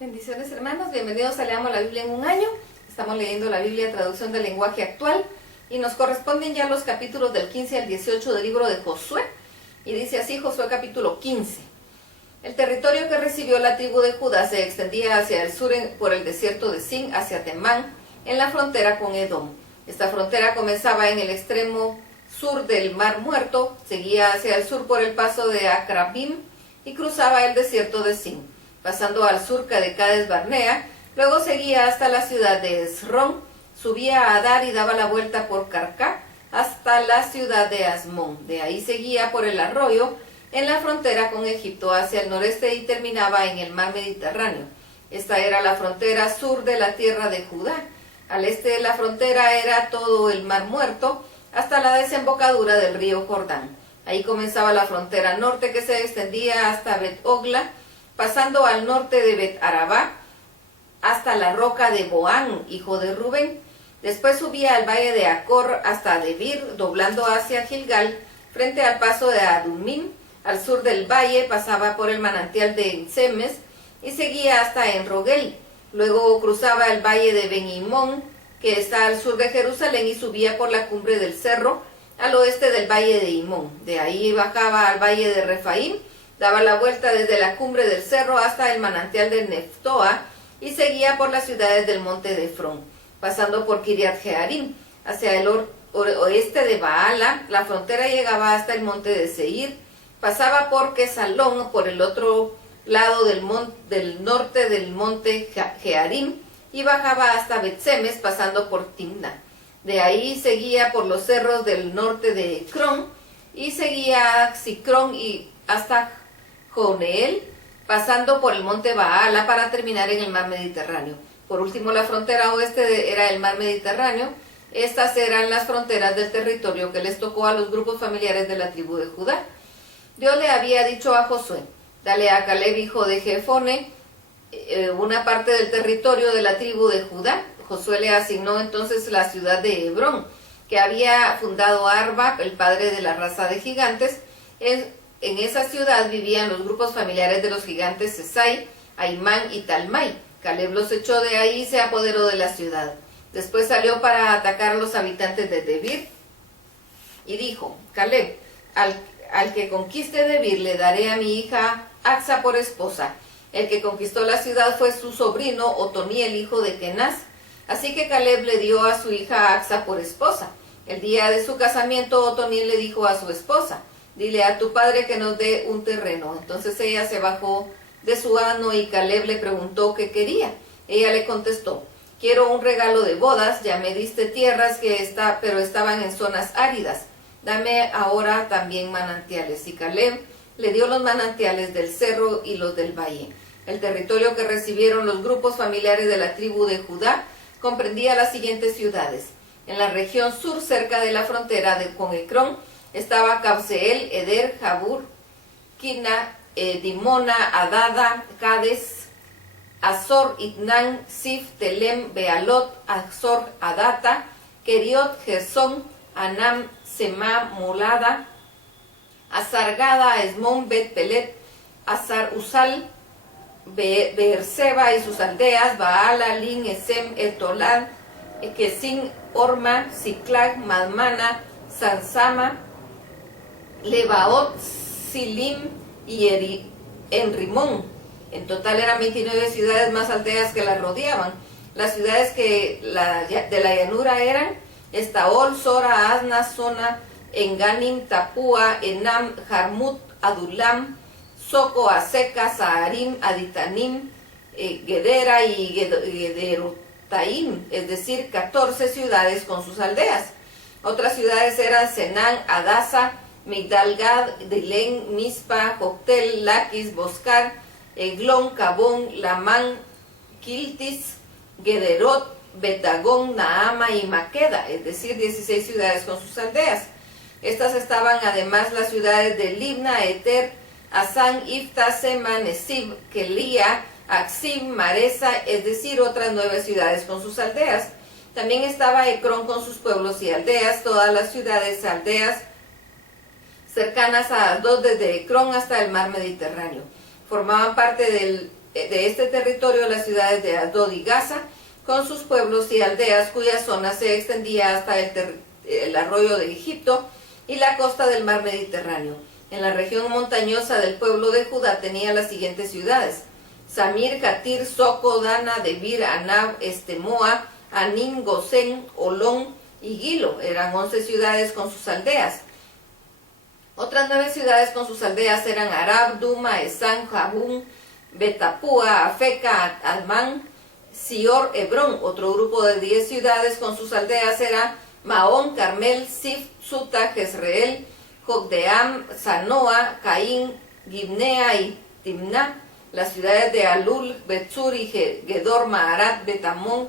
Bendiciones, hermanos, bienvenidos a Leamos la Biblia en un año. Estamos leyendo la Biblia traducción del lenguaje actual y nos corresponden ya los capítulos del 15 al 18 del libro de Josué. Y dice así Josué capítulo 15. El territorio que recibió la tribu de Judá se extendía hacia el sur por el desierto de Sin hacia Temán, en la frontera con Edom. Esta frontera comenzaba en el extremo sur del Mar Muerto, seguía hacia el sur por el paso de Acrabim y cruzaba el desierto de Sin, pasando al sur de Cades Barnea, luego seguía hasta la ciudad de Esrón, subía a Adar y daba la vuelta por Carcá hasta la ciudad de Asmón. De ahí seguía por el arroyo en la frontera con Egipto hacia el noreste y terminaba en el mar Mediterráneo. Esta era la frontera sur de la tierra de Judá. Al este de la frontera era todo el Mar Muerto hasta la desembocadura del río Jordán. Ahí comenzaba la frontera norte que se extendía hasta Bet-Ogla, pasando al norte de Bet-Arabá hasta la roca de Boán, hijo de Rubén. Después subía al valle de Acor hasta Debir, doblando hacia Gilgal, frente al paso de Adumim. Al sur del valle pasaba por el manantial de Semes y seguía hasta Enrogel. Luego cruzaba el valle de Ben-Himón, que está al sur de Jerusalén, y subía por la cumbre del cerro al oeste del valle de Himón. De ahí bajaba al valle de Refaim, daba la vuelta desde la cumbre del cerro hasta el manantial de Neftoa y seguía por las ciudades del monte de Efrón, pasando por Kiriat Jearim hacia el oeste de Baala. La frontera llegaba hasta el monte de Seir, pasaba por Quesalón por el otro lado del norte del monte Jearim y bajaba hasta Bet-Semes pasando por Timna. De ahí seguía por los cerros del norte de Ecrón y seguía a Sicrón y hasta Joneel, pasando por el monte Baala para terminar en el mar Mediterráneo. Por último, la frontera oeste era el mar Mediterráneo. Estas eran las fronteras del territorio que les tocó a los grupos familiares de la tribu de Judá. Dios le había dicho a Josué: dale a Caleb, hijo de Jefone, una parte del territorio de la tribu de Judá. Josué le asignó entonces la ciudad de Hebrón, que había fundado Arba, el padre de la raza de gigantes. En esa ciudad vivían los grupos familiares de los gigantes Sesai, Aimán y Talmai. Caleb los echó de ahí y se apoderó de la ciudad. Después salió para atacar a los habitantes de Debir y dijo: Caleb, al que conquiste Debir le daré a mi hija Axa por esposa. El que conquistó la ciudad fue su sobrino Otoniel, hijo de Kenaz. Así que Caleb le dio a su hija Axa por esposa. El día de su casamiento, Otoniel le dijo a su esposa: dile a tu padre que nos dé un terreno. Entonces ella se bajó de su asno y Caleb le preguntó qué quería. Ella le contestó: quiero un regalo de bodas, ya me diste tierras pero estaban en zonas áridas. Dame ahora también manantiales. Y Caleb le dio los manantiales del cerro y los del valle. El territorio que recibieron los grupos familiares de la tribu de Judá comprendía las siguientes ciudades. En la región sur, cerca de la frontera con Ecrón, estaba Cabseel, Eder, Jabur, Kina, Dimona, Adada, Cades, Azor, Itnan, Sif, Telem, Bealot, Azor, Adata, Keriot, Gersón, Anam, Semá, Molada, Azargada, Esmón, Bet Pelet, Azar Usal, Beerseba y sus aldeas, Baala, Lin, Esem, Etolad, Kesin, Orma, Siclag, Madmana, Sansama, Lebaot, Silim y Enrimón. En total eran 29 ciudades más aldeas que las rodeaban. Las ciudades de la llanura eran Estaol, Sora, Asna, Sona, Enganim, Tapúa, Enam, Jarmut, Adulam, Soco, Aseca, Saharim, Aditanim, Gedera y Gederotaim, es decir, 14 ciudades con sus aldeas. Otras ciudades eran Senán, Adasa, Migdalgad, Dilén, Mispa, Joctel, Laquis, Boscar, Eglón, Cabón, Lamán, Kiltis, Gederot, Betagón, Naama y Maqueda, es decir, 16 ciudades con sus aldeas. Estas estaban además las ciudades de Libna, Eter, Asán, Ifta, Sema, Nesib, Kelía, Axib, Maresa, es decir, otras 9 ciudades con sus aldeas. También estaba Ecrón con sus pueblos y aldeas, todas las ciudades aldeas cercanas a Asdod desde Ecrón hasta el mar Mediterráneo. Formaban parte del de este territorio las ciudades de Asdod y Gaza, con sus pueblos y aldeas, cuya zona se extendía hasta el arroyo de Egipto y la costa del mar Mediterráneo. En la región montañosa del pueblo de Judá tenía las siguientes ciudades: Samir, Jatir, Soco, Dana, Debir, Anab, Estemoa, Anim, Gosén, Olón y Gilo. Eran 11 ciudades con sus aldeas. Otras 9 ciudades con sus aldeas eran Arab, Duma, Esán, Jabún, Betapúa, Afeca, Almán, Sior, Hebrón. Otro grupo de 10 ciudades con sus aldeas era Maón, Carmel, Sif, Suta, Jezreel, Jogdeam, Sanoa, Caín, Gibnea y Timná. Las ciudades de Alul, Betsur y Gedor, Maharat, Betamón,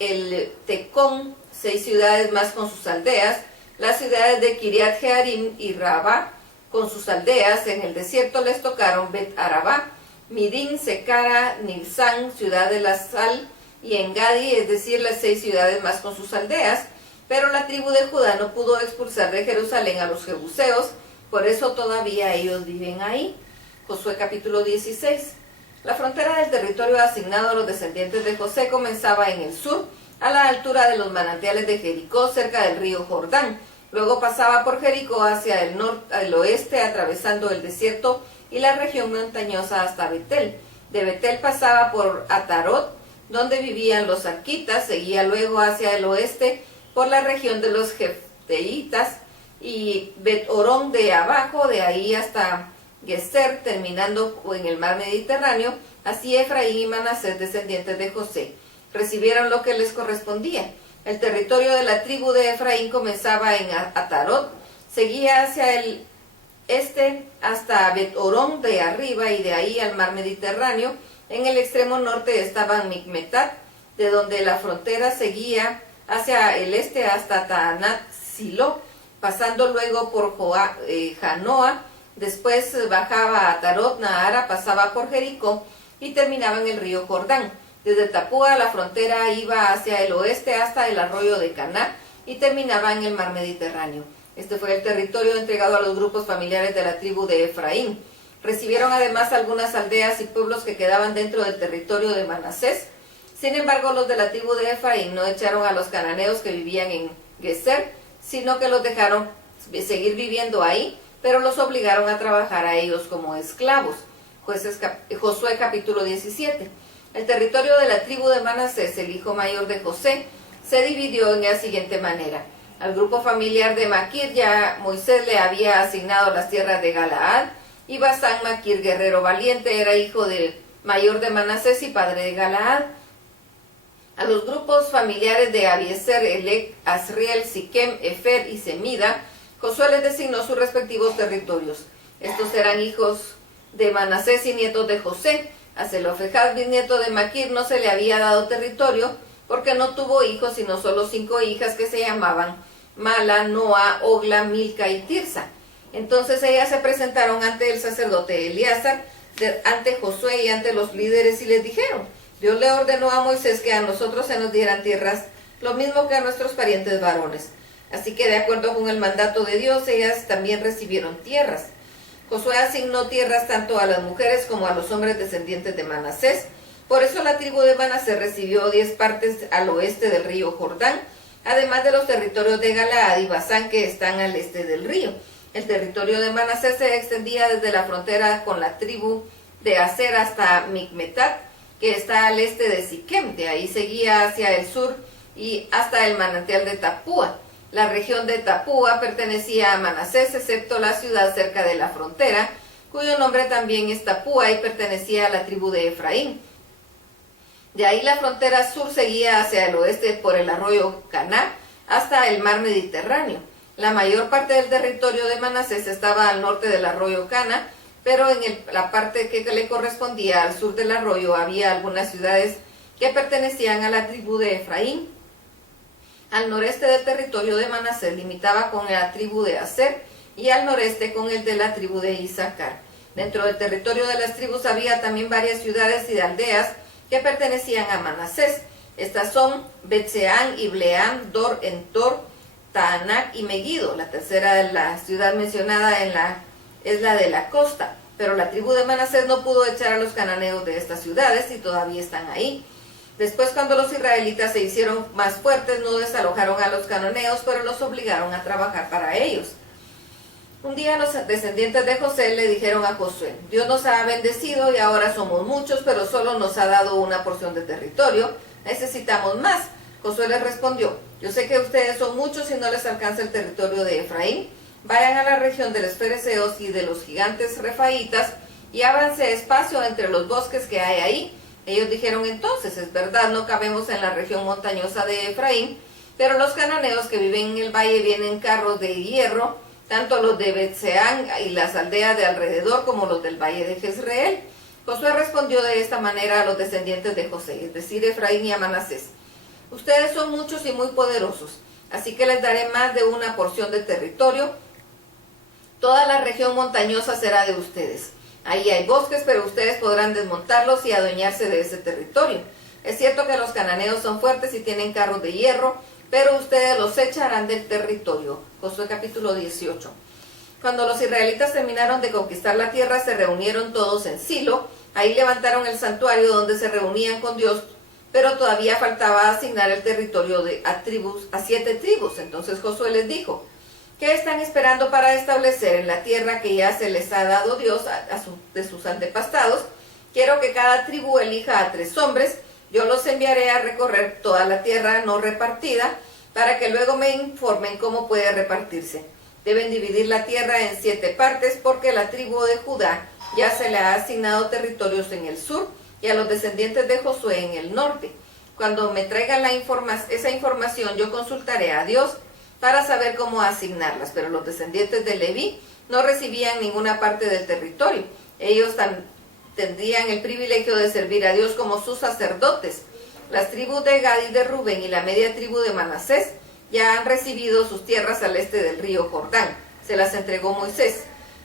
el Tecón, 6 ciudades más con sus aldeas. Las ciudades de Kiriat Jearim y Rabá con sus aldeas. En el desierto les tocaron Bet Arabá, Midín, Secara, Nilsán, ciudad de la sal, y Engadi, es decir, las 6 ciudades más con sus aldeas. Pero la tribu de Judá no pudo expulsar de Jerusalén a los jebuseos, por eso todavía ellos viven ahí. Josué capítulo 16. La frontera del territorio asignado a los descendientes de José comenzaba en el sur, a la altura de los manantiales de Jericó, cerca del río Jordán. Luego pasaba por Jericó hacia el norte, al oeste, atravesando el desierto y la región montañosa hasta Betel. De Betel pasaba por Atarot, donde vivían los arquitas, seguía luego hacia el oeste por la región de los jefteitas y Bet-Orón de abajo, de ahí hasta Geser, terminando en el mar Mediterráneo. Así Efraín y Manasés, descendientes de José, recibieron lo que les correspondía. El territorio de la tribu de Efraín comenzaba en Atarot, seguía hacia el este hasta Bet-Orón de arriba y de ahí al mar Mediterráneo. En el extremo norte estaba Micmetat, de donde la frontera seguía hacia el este hasta Taanat Silo, pasando luego por Janoa. Después bajaba a Tarot Nahara, pasaba por Jericó y terminaba en el río Jordán. Desde Tapúa la frontera iba hacia el oeste hasta el arroyo de Caná y terminaba en el mar Mediterráneo. Este fue el territorio entregado a los grupos familiares de la tribu de Efraín. Recibieron además algunas aldeas y pueblos que quedaban dentro del territorio de Manasés. Sin embargo, los de la tribu de Efraín no echaron a los cananeos que vivían en Geser, sino que los dejaron seguir viviendo ahí, pero los obligaron a trabajar a ellos como esclavos. Josué capítulo 17. El territorio de la tribu de Manasés, el hijo mayor de José, se dividió en la siguiente manera. Al grupo familiar de Maquir ya Moisés le había asignado las tierras de Galaad, y Basán Maquir, guerrero valiente, era hijo del mayor de Manasés y padre de Galaad. A los grupos familiares de Abiezer, Elec, Asriel, Siquem, Efer y Semida, Josué les designó sus respectivos territorios. Estos eran hijos de Manasés y nietos de José. A Zelofejad, bisnieto de Maquir, no se le había dado territorio, porque no tuvo hijos, sino solo 5 hijas que se llamaban Mala, Noa, Ogla, Milca y Tirsa. Entonces ellas se presentaron ante el sacerdote Eleazar, ante Josué y ante los líderes, y les dijeron: Dios le ordenó a Moisés que a nosotros se nos dieran tierras, lo mismo que a nuestros parientes varones. Así que de acuerdo con el mandato de Dios, ellas también recibieron tierras. Josué asignó tierras tanto a las mujeres como a los hombres descendientes de Manasés. Por eso la tribu de Manasés recibió 10 partes al oeste del río Jordán, además de los territorios de Galaad y Basán que están al este del río. El territorio de Manasés se extendía desde la frontera con la tribu de Aser hasta Micmetat, que está al este de Siquem. De ahí seguía hacia el sur y hasta el manantial de Tapúa. La región de Tapúa pertenecía a Manasés, excepto la ciudad cerca de la frontera, cuyo nombre también es Tapúa y pertenecía a la tribu de Efraín. De ahí la frontera sur seguía hacia el oeste por el arroyo Caná hasta el mar Mediterráneo. La mayor parte del territorio de Manasés estaba al norte del arroyo Cana, pero en la parte que le correspondía al sur del arroyo había algunas ciudades que pertenecían a la tribu de Efraín. Al noreste del territorio de Manasés limitaba con la tribu de Aser y al noreste con el de la tribu de Isaacar. Dentro del territorio de las tribus había también varias ciudades y aldeas que pertenecían a Manasés. Estas son Betseán, Ibleam, Dor, Entor, Taanac y Megido. La tercera de la ciudad mencionada es la de la costa. Pero la tribu de Manasés no pudo echar a los cananeos de estas ciudades y todavía están ahí. Después, cuando los israelitas se hicieron más fuertes, no desalojaron a los cananeos, pero los obligaron a trabajar para ellos. Un día los descendientes de José le dijeron a Josué: Dios nos ha bendecido y ahora somos muchos, pero solo nos ha dado una porción de territorio. Necesitamos más. Josué les respondió: yo sé que ustedes son muchos y no les alcanza el territorio de Efraín. Vayan a la región de los fereceos y de los gigantes refaitas y ábranse espacio entre los bosques que hay ahí. Ellos dijeron entonces: es verdad, no cabemos en la región montañosa de Efraín, pero los cananeos que viven en el valle vienen en carros de hierro, tanto los de Bet-Seán y las aldeas de alrededor como los del valle de Jezreel. Josué respondió de esta manera a los descendientes de José, es decir, Efraín y a Manasés: ustedes son muchos y muy poderosos, así que les daré más de una porción de territorio. Toda la región montañosa será de ustedes. Ahí hay bosques, pero ustedes podrán desmontarlos y adueñarse de ese territorio. Es cierto que los cananeos son fuertes y tienen carros de hierro, pero ustedes los echarán del territorio. Josué capítulo 18. Cuando los israelitas terminaron de conquistar la tierra, se reunieron todos en Silo. Ahí levantaron el santuario donde se reunían con Dios, pero todavía faltaba asignar el territorio a 7 tribus. Entonces Josué les dijo: ¿qué están esperando para establecer en la tierra que ya se les ha dado Dios de sus antepasados? Quiero que cada tribu elija a 3 hombres. Yo los enviaré a recorrer toda la tierra no repartida, para que luego me informen cómo puede repartirse. Deben dividir la tierra en 7 partes, porque la tribu de Judá ya se le ha asignado territorios en el sur, y a los descendientes de Josué en el norte. Cuando me traigan esa información, yo consultaré a Dios para saber cómo asignarlas. Pero los descendientes de Leví no recibían ninguna parte del territorio. Ellos tendrían el privilegio de servir a Dios como sus sacerdotes. Las tribus de Gad y de Rubén y la media tribu de Manasés ya han recibido sus tierras al este del río Jordán. Se las entregó Moisés.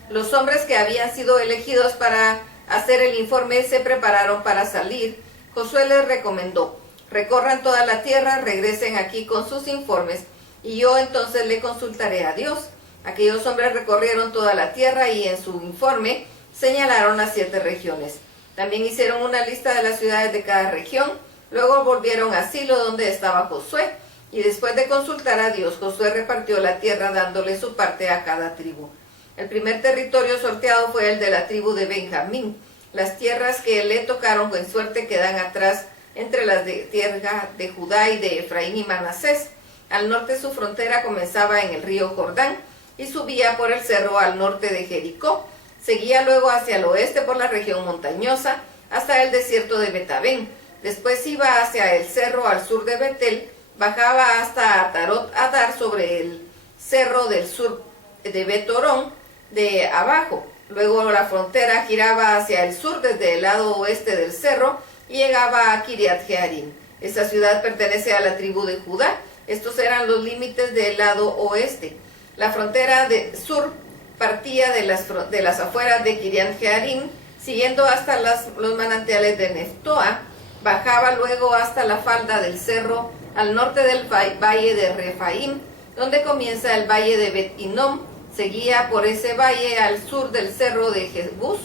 Los hombres que habían sido elegidos para hacer el informe se prepararon para salir. Josué les recomendó: recorran toda la tierra, regresen aquí con sus informes, y yo entonces le consultaré a Dios. Aquellos hombres recorrieron toda la tierra y en su informe señalaron las 7 regiones. También hicieron una lista de las ciudades de cada región. Luego volvieron a Silo, donde estaba Josué, y después de consultar a Dios, Josué repartió la tierra dándole su parte a cada tribu. El primer territorio sorteado fue el de la tribu de Benjamín. Las tierras que le tocaron con suerte quedan atrás entre las de tierra de Judá y de Efraín y Manasés. Al norte su frontera comenzaba en el río Jordán y subía por el cerro al norte de Jericó. Seguía luego hacia el oeste por la región montañosa hasta el desierto de Betabén. Después iba hacia el cerro al sur de Betel, bajaba hasta Atarot Adar sobre el cerro del sur de Betorón de abajo. Luego la frontera giraba hacia el sur desde el lado oeste del cerro y llegaba a Kiriat Jearim. Esta ciudad pertenece a la tribu de Judá. Estos eran los límites del lado oeste. La frontera de sur partía de las afueras de Kiriat Jearim, siguiendo hasta los manantiales de Neftoa, bajaba luego hasta la falda del cerro al norte del valle de Refaim, donde comienza el valle de Bet-Inom. Seguía por ese valle al sur del cerro de Jebús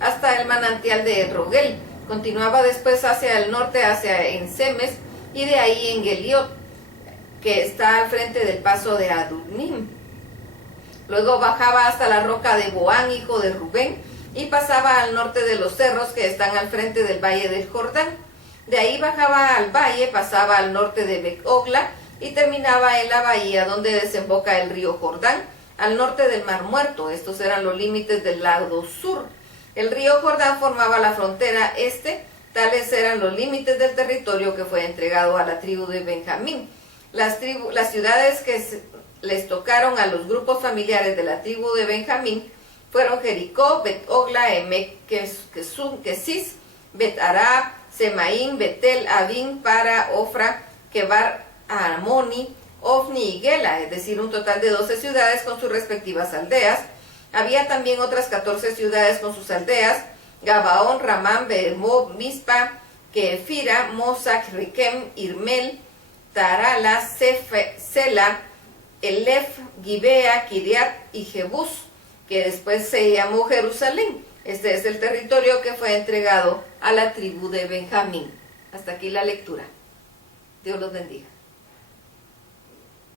hasta el manantial de Rogel. Continuaba después hacia el norte, hacia Ensemes, y de ahí en Geliot, que está al frente del paso de Adunim. Luego bajaba hasta la roca de Boán, hijo de Rubén, y pasaba al norte de los cerros que están al frente del valle del Jordán. De ahí bajaba al valle, pasaba al norte de Bet-Ogla y terminaba en la bahía donde desemboca el río Jordán, al norte del Mar Muerto. Estos eran los límites del lado sur. El río Jordán formaba la frontera este. Tales eran los límites del territorio que fue entregado a la tribu de Benjamín. Las ciudades que les tocaron a los grupos familiares de la tribu de Benjamín fueron Jericó, Bet-Ogla, Emek, Kesis, Bet-Arab, Semaín, Betel, Avin, Para, Ofra, Kebar, Armoni, Ofni y Gela, es decir, un total de 12 ciudades con sus respectivas aldeas. Había también otras 14 ciudades con sus aldeas: Gabaón, Ramán, Behemoth, Mispa, Kefira, Mosac, Riquem, Irmel, Tarala, Sela, Elef, Gibea, Kiriat y Jebús, que después se llamó Jerusalén. Este es el territorio que fue entregado a la tribu de Benjamín. Hasta aquí la lectura. Dios los bendiga.